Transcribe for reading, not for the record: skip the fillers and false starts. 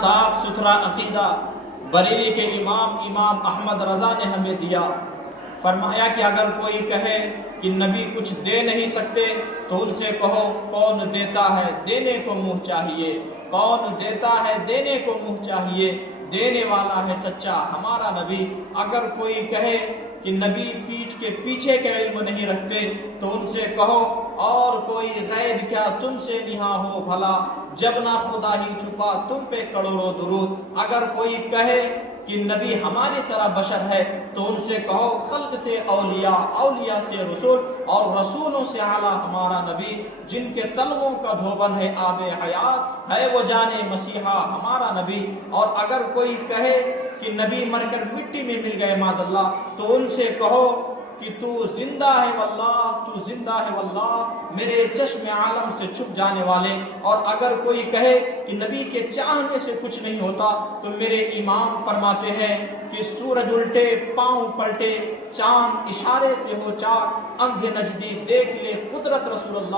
صاف ستھرا عقیدہ بریلی کے امام احمد رضا نے ہمیں دیا۔ فرمایا کہ اگر کوئی کہے کہ نبی کچھ دے نہیں سکتے تو ان سے کہو کون دیتا ہے دینے کو منہ چاہیے، کون دیتا ہے دینے کو منہ چاہیے، دینے والا ہے سچا ہمارا نبی۔ اگر کوئی کہے کہ نبی پیٹھ کے پیچھے کے علم نہیں رکھتے تو ان سے کہو اور کوئی غیب کیا تم سے نہا ہو بھلا، جب نہ خدا ہی چھپا تم پہ کروڑوں درود۔ اگر کوئی کہے کہ نبی ہماری طرح بشر ہے تو ان سے کہو خلق سے اولیاء، اولیاء سے رسول اور رسولوں سے اعلیٰ ہمارا نبی، جن کے تلووں کا دھوبن ہے آب حیات ہے وہ جانے مسیحا ہمارا نبی۔ اور اگر کوئی کہے کہ نبی مر کر مٹی میں مل گئے معاذ اللہ تو ان سے کہو کہ تو زندہ ہے واللہ، تو زندہ ہے واللہ میرے چشم عالم سے چھپ جانے والے۔ اور اگر کوئی کہے کہ نبی کے چاہنے سے کچھ نہیں ہوتا تو میرے امام فرماتے ہیں کہ سورج الٹے پاؤں پلٹے، چاند اشارے سے ہو چاک، اندھے نجدی دیکھ لے قدرت رسول اللہ